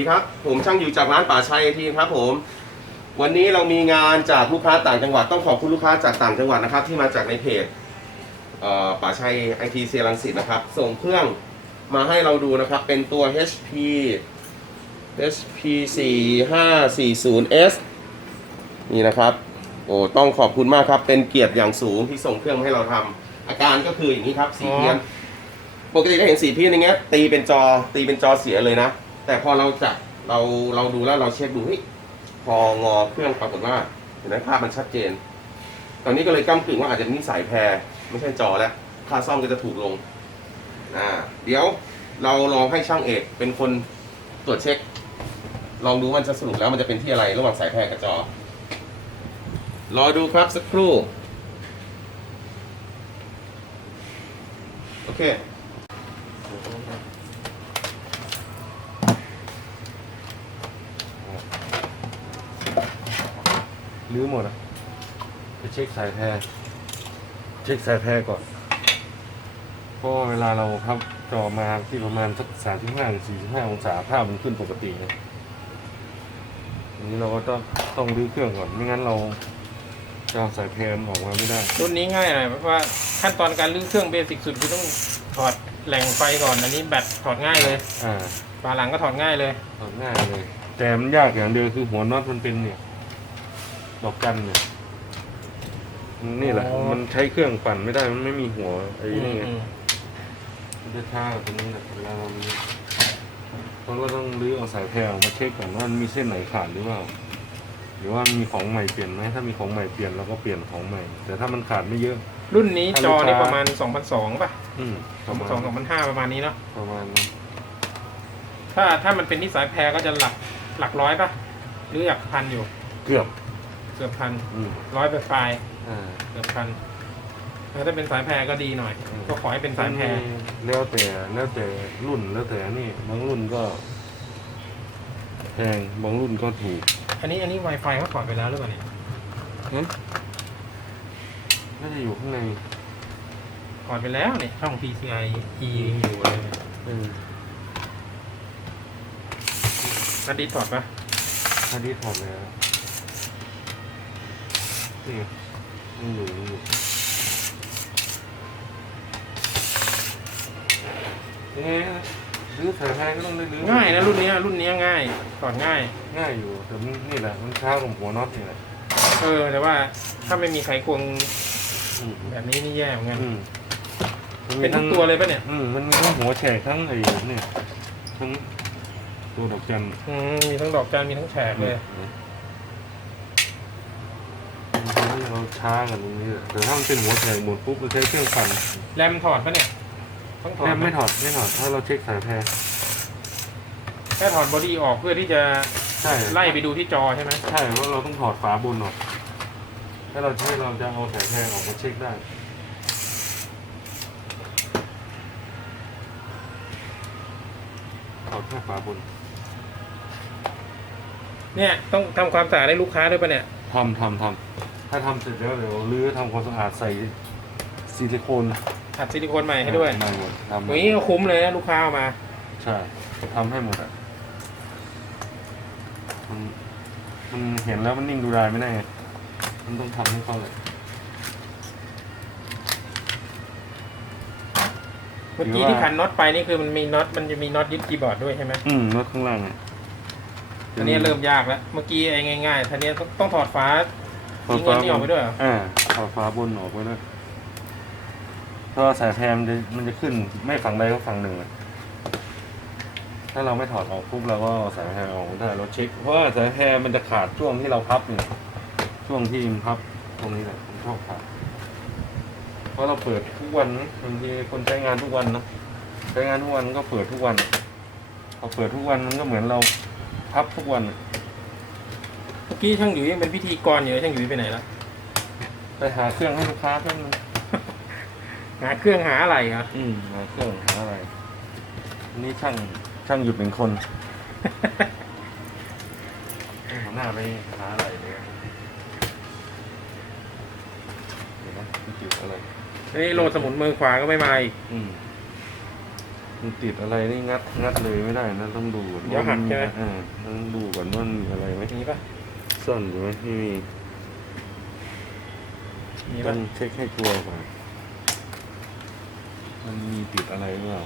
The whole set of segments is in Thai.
ดีครับ ผมช่างอยู่จากร้านป่าชัยไอทีครับผม วันนี้เรามีงานจากลูกค้าต่างจังหวัดต้องขอบคุณลูกค้าจากต่างจังหวัดนะครับ ที่มาจากในเพจเอ่อป่าชัยไอทีเซียรังสิตนะครับ ส่งเครื่องมาให้เราดูนะครับ เป็นตัว HP HP 4 5 4 0 S นี่นะครับโอ้ต้องขอบคุณมากครับ เป็นเกียรติอย่างสูงที่ส่งเครื่องมาให้เราทำอาการก็คืออย่างนี้ครับสีเพี้ยนปกติถ้าเห็นสีพีอย่างเงี้ยตีเป็นจอตีเป็นจอเสียเลยนะ แต่พอเราจับเราเราดูแล้วเราเช็คดูเฮ้ยพองอเครื่องปรากฏว่าเห็นไหมภาพมันชัดเจน ตอนนี้ก็เลยก้ากึ่งว่าอาจจะนี่สายแพรไม่ใช่จอแล้วค่าซ่อมก็จะถูกลงอ่าเดี๋ยวเราลองให้ช่างเอกเป็นคนตรวจเช็ค ลองดูว่ามันจะสรุปแล้วมันจะเป็นที่อะไรระหว่างสายแพรกับจอ รอดูครับสักครู่ โอเค รื้อหมดอะไปเช็คสายแพรเช็คสายแพรก่อนเพราะว่าเวลาเราพับจอมาที่ประมาณสักสามสิบห้าถึงสี่สิบห้าองศาภาพมันขึ้นปกตินะอันนี้เราก็ต้องต้องรื้อเครื่องก่อนไม่งั้นเราจะเอาสายแพรมันออกมาไม่ได้ รุ่นนี้ง่ายหน่อยเพราะว่าขั้นตอนการลื้อเครื่องเบสิกสุดคือต้องถอดแหล่งไฟก่อนอันนี้แบตถอดง่ายเลยอ่าฝาหลังก็ถอดง่ายเลย ถอดง่ายเลย แต่มันยากอย่างเดียวคือหัวน็อตมันเป็นเนี่ย ดอกจันเนี่ยนี่แหละ อ๋อ มันใช้เครื่องปั่นไม่ได้มันไม่มีหัวไอ้อืมนี่ไงอืมมันจะช้ากว่าตรงนี้แหละเวลาเราลื้อเพราะเราต้องรื้อเอาสายแพรออกมาเช็คก่อนว่ามันมีเส้นไหนขาดหรือเปล่าหรือว่ามีของใหม่เปลี่ยนไหมถ้ามีของใหม่เปลี่ยนเราก็เปลี่ยนของใหม่ แต่ถ้ามันขาดไม่เยอะ รุ่นนี้ถ้าจลูอกค้านี่ประมาณ2,200ป่ะอืมประมาณ2 2,500ประมาณนี้เนาะประมาณนั้นถ้าถ้ามันเป็นที่สายแพรก็จะหลักหลักร้อยป่ะ หรือหลักพันอยู่ เกือบเกือบพันอืมร้อยไปปลายอ่าเกือบพันแต่ถ้าเป็นสายแพรก็ดีหน่อย อืม ก็ขอให้เป็นสายแพรแล้วแต่แล้วแต่รุ่นแล้วแต่นี่บางรุ่นก็แพงบางรุ่นก็ถูกอันนี้อันนี้ Wi-Fi เขาถอดไปแล้วหรือเปล่าเนี่ยน่าจะอยู่ข้างในถอดไปแล้วเนี่ยช่อง PCI E อยู่เลยเออนัดดีถอดปะถ้าดีถอดแล้ว นี่ยังอยู่ยังอยู่ยังไงรื้อสายแพงก็ต้องได้รื้อง่ายนะรุ่นเนี้ยรุ่นเนี้ยง่ายถอดง่าย ง่ายอยู่แต่มันนี่แหละมันช้ากว่าหัวน็อตนี่แหละเออ แต่ว่าถ้าไม่มีไขควงอืมแบบนี้นี่แย่เหมือนกันอืมมัเป็นทุกตัวเลยปะเนี่ยอืมมันมีทั้งหัวแฉกทั้งไอ้เนี่ยทั้งตัวดอกจันอืมมีทั้งดอกจันมีทั้งแฉกเลยมันทำ ให้เราช้ากันตรงนี้แหละแต่ถ้ามันเป็นหัวแฉกหมดปุ๊บเราใช้เครื่องปั่นแรมถอดปะเนี่ย ต้องถอดแม่หไม่ถอดไม่ถอดถ้าเราเช็คสายแพรแค่ถอดบอดี้ออกเพื่อที่จะใช่ไล่ไปดูที่จอใช่ไหมใช่เพราะเราต้องถอดฝาบนออกถ้าเราใช้เราจะเอาสายแพรออกมาเช็คได้ถอดแค่ฝาบน เนี่ยต้องทำความสะอาดให้ลูกค้าด้วยปะเนี่ยทำทำทำ ถ้าทำเสร็จแล้วเดี๋ยวรื้อทำความสะอาดใส่ซิลิโคนอัดซิลิโคนใหม่ให้ด้วยใหม่หมดทำอย่างนี้ก็คุ้มเลยนะลูกค้าเอามา ใช่ทำให้หมดอะมันมันเห็นแล้วมันนิ่งดูดายไม่ได้ไงมันต้องทำให้เขาเลย เมื่อกี้ที่พันน็อตไปนี่คือมันมีน็อตมันจะมีน็อตยึดคีย์บอร์ดด้วยใช่ไหมอืมรถข้างล่างอะอันนี้เริ่มยากแล้ว เมื่อกี้ไอ้ง่ายๆท่านี้ต้องต้องถอดฟ้า ถอดทิ้งเงินนี่ออกไปด้วยอ่ฟ้าบนออกไปด้วยเพราะสายแพรมันจะมันจะขึ้นไม่ฝั่งใดก็ฝั่งหนึ่งอะถ้าเราไม่ถอดออกปุ๊บเราก็สายแพรออกได้เราเช็คเพราะว่าสายแพรมันจะขาดช่วงที่เราพับเนี่ยช่วงที่มันพับตรงนี้แหละมันชอบขาดเพราะเราเปิดทุกวันบางทีคนใช้งานทุกวันนะใช้งานทุกวันก็เปิดทุกวันพอเปิดทุกวันมันก็เหมือนเราพับทุกวันอะเมื่อ กี้ช่างหยุยยังเป็นพิธีกรอยู่เลยช่างหยุยไปไหนแล้วไปหาเครื่องให้ลูกค้าเพื่อนงหาเครื่องหาอะไรเหรออืมหาเครื่องหาอะไรอันนี้ช่างช่างหยุดหนึ่งคนให้หัวหน้าไปหาอะไรเลยเดี๋ยวนะพี่จิ๋วอะไร นี่โหลดสมุนมือขวาก็ไม่มาอีก อืมมันติดอะไรนี่งัดงัดเลยไม่ได้นะต้องดูก่อนเดี๋ยวหักใช่ไหม เออต้องดูก่อนว่ามีอะไรไหมมีปะ ซ่อนอยู่ไหมไม่มีมีต้ปะองเช็คให้ชัวร์ก่อนมันมีติดอะไรหรือเปล่า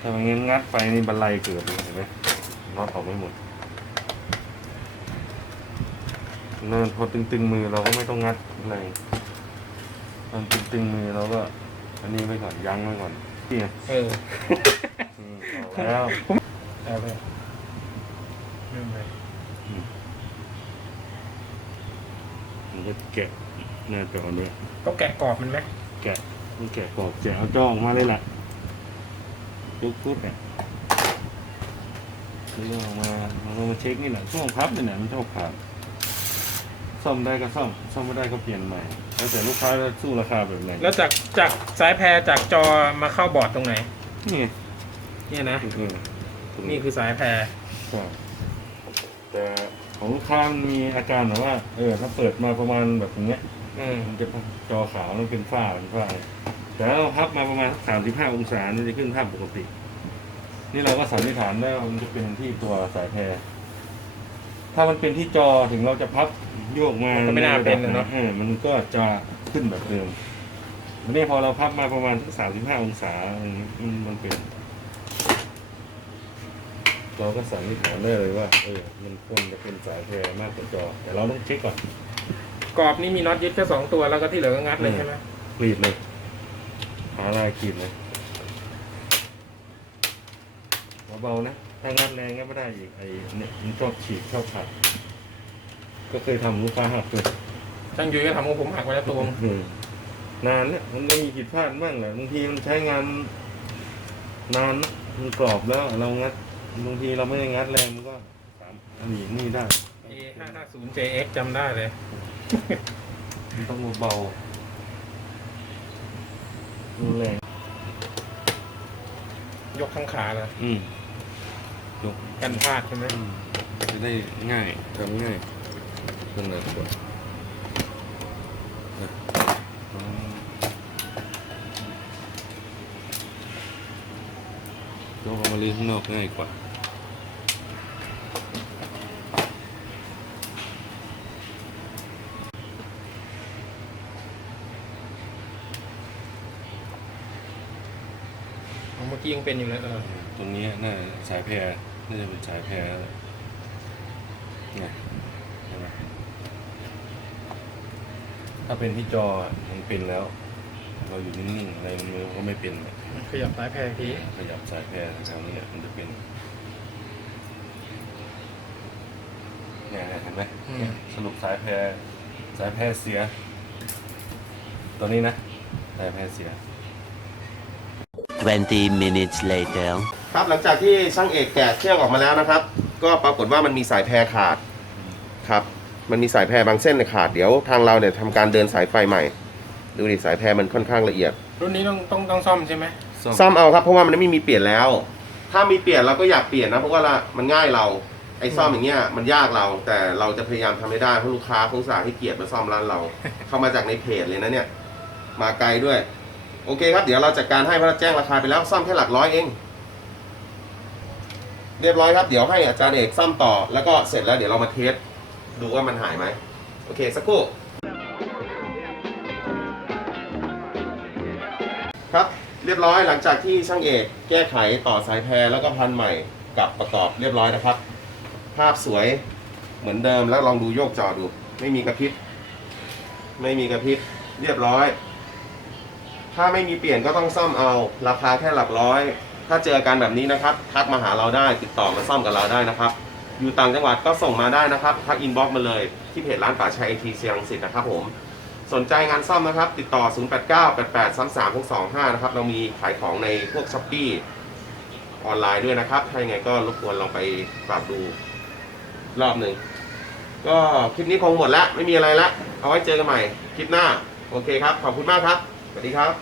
ถ้ามันงั้นงัดไปนี่บันไลเกิดเลยเห็นไหมน็อตออกไม่หมดเนินพอตึงๆมือเราก็ไม่ต้องงัดอะไรตอนตึงๆมือเราก็ อันนี้ไว้ก่อนยั้งไว้ก่อนนี่ไงเอออืมเอาแล้วเอาไปเริ่มเลยมั นก็แกะหน้าจอด้วยต้องแกะกรอบมันไหมแกะมันแกะกรอบแกะเอาจ้อออกมาเลยล่ะยุกปุ๊บเนี่ยซื้อออกมาเราก็มาเช็คนี่แหละช่วงพับเนี่ยมันชอบขาดซ่อมได้ก็ซ่อมซ่อมไม่ได้ก็เปลี่ยนใหม่ แล้วแต่ลูกค้าจะสู้ราคาแบบไหนแล้วจากจากสายแพรจากจอมาเข้าบอร์ดตรงไหน นี่ไงเนี่ยนะเออตรงนี่คือสายแพรใช่แต่ ของลูกค้ามันมีอาการแบบว่า เออ ถ้าเปิดมาประมาณแบบอย่างเงี้ยอืมมันจะจอขาวมันเป็นฝ้าเป็นฝ้าแต่ถ้าเราพับมาประมาณสามสิบห้าองศามันจะขึ้นภาพปกติ นี่เราก็สันนิษฐานได้ว่ามันจะเป็นที่ตัวสายแพรถ้ามันเป็นที่จอถึงเราจะพับโยกมาก็ไม่น่าเป็นนะเนาะเออมันก็จะขึ้นแบบเดิมอันนี้พอเราพับมาประมาณสามสิบห้าองศามันมันเป็น เราก็สันนิษฐานได้เลยว่าเออมันควรจะเป็นสายแพรมากกว่าจอ แต่เราต้องเช็คก่อนกรอบนี่มีน็อตยึดแค่สองตัวแล้วก็ที่เหลือก็งัดเลยใช่ไหมกรีดเลยหาลายกรีดเลยเบาๆนะถ้างัดแรงก็ไม่ได้อีกไอ้เนี่ยมันชอบฉีกชอบขาดก็เคยทำลูกค้าหักเลยช่างยุ้ยก็ทำของผมหักไว้แล้วตัวอืมนานเนี่ยมันก็มีผิดพลาดบ้างแหละบางทีมันใช้งานนานมันกรอบแล้วเรางัด บางทีเราไม่ได้งัดแรงมันก็สามอันนี้นี่ได้ A550 JX จำได้เลย มันต้องเบาๆรุนแรงยกทั้งขาเลยอืมยกกันพลาดใช่ไหมอืมจะได้ง่ายทำง่ายขนาดกว่าอะ อืมยกออกมาเล่นข้างนอกง่ายกว่า เอาเมื่อกี้ยังเป็นอยู่เลยเออตรงนี้น่าสายแพรน่าจะเป็นสายแพรไงเห็นไหมถ้าเป็นที่จอมันเป็นแล้ว เราอยู่นิ่งๆอะไรมันก็ไม่เป็นขยับสายแพรทีขยับสายแพรแถวนี้มันจะเป็นเนี่ยเห็นไหมอืมสรุปสายแพรสายแพรเสีย ตัวนี้นะสายแพรเสีย20 minutes later. ครับหลังจากที่ช่างเอกแกะเครื่องออกมาแล้วนะครับ ก็ปรากฏว่ามันมีสายแพรขาดครับ มันมีสายแพรบางเส้นเนี่ยขาดเดี๋ยวทางเราเนี่ยทำการเดินสายไฟใหม่ ดูดิสายแพรมันค่อนข้างละเอียด รุ่นนี้ต้องต้องต้องซ่อมใช่ไหมซ่อมเอาครับเพราะว่ามันไม่มีเปลี่ยนแล้ว ถ้ามีเปลี่ยนเราก็อยากเปลี่ยนนะเพราะว่าละมันง่ายเราไอ้ซ่อมอย่างเงี้ยมันยากเรา แต่เราจะพยายามทำให้ได้เพราะลูกค้าเขาอุตสาห์ให้เกียรติมาซ่อมร้านเรา เข้ามาจากในเพจเลยนะเนี่ย มาไกลด้วย โอเคครับ เดี๋ยวเราจัดการให้เพราะเราแจ้งราคาไปแล้วซ่อมแค่หลักร้อยเอง เรียบร้อยครับเดี๋ยวให้อาจารย์เอกซ่อมต่อ แล้วก็เสร็จแล้วเดี๋ยวเรามาเทสดูว่ามันหายไหมโอเคสักครู่ เรียบร้อยหลังจากที่ช่างเอกแก้ไขต่อสายแพรแล้วก็พันใหม่กับประกอบเรียบร้อยนะครับ ภาพสวยเหมือนเดิมแล้วลองดูโยกจอดู ไม่มีกระพริบไม่มีกระพริบเรียบร้อย ถ้าไม่มีเปลี่ยนก็ต้องซ่อมเอาราคาแค่หลักร้อย ถ้าเจออาการแบบนี้นะครับ ทักมาหาเราได้ติดต่อมาซ่อมกับเราได้นะครับ อยู่ต่างจังหวัดก็ส่งมาได้นะครับ ทักอินบ็อกซ์มาเลยที่เพจร้านป่าชัยไอทีเซียงสิทธ์นะครับผม สนใจงานซ่อมนะครับ ติดต่อ 0898833625 นะครับ เรามีขายของในพวกช้อปปี้ออนไลน์ด้วยนะครับ ถ้ายังไงก็รบกวนลองไปปรับดูรอบหนึ่ง ก็คลิปนี้คงหมดแล้ว ไม่มีอะไรแล้วเอาไว้เจอกันใหม่ คลิปหน้า โอเคครับ ขอบคุณมากครับ สวัสดีครับ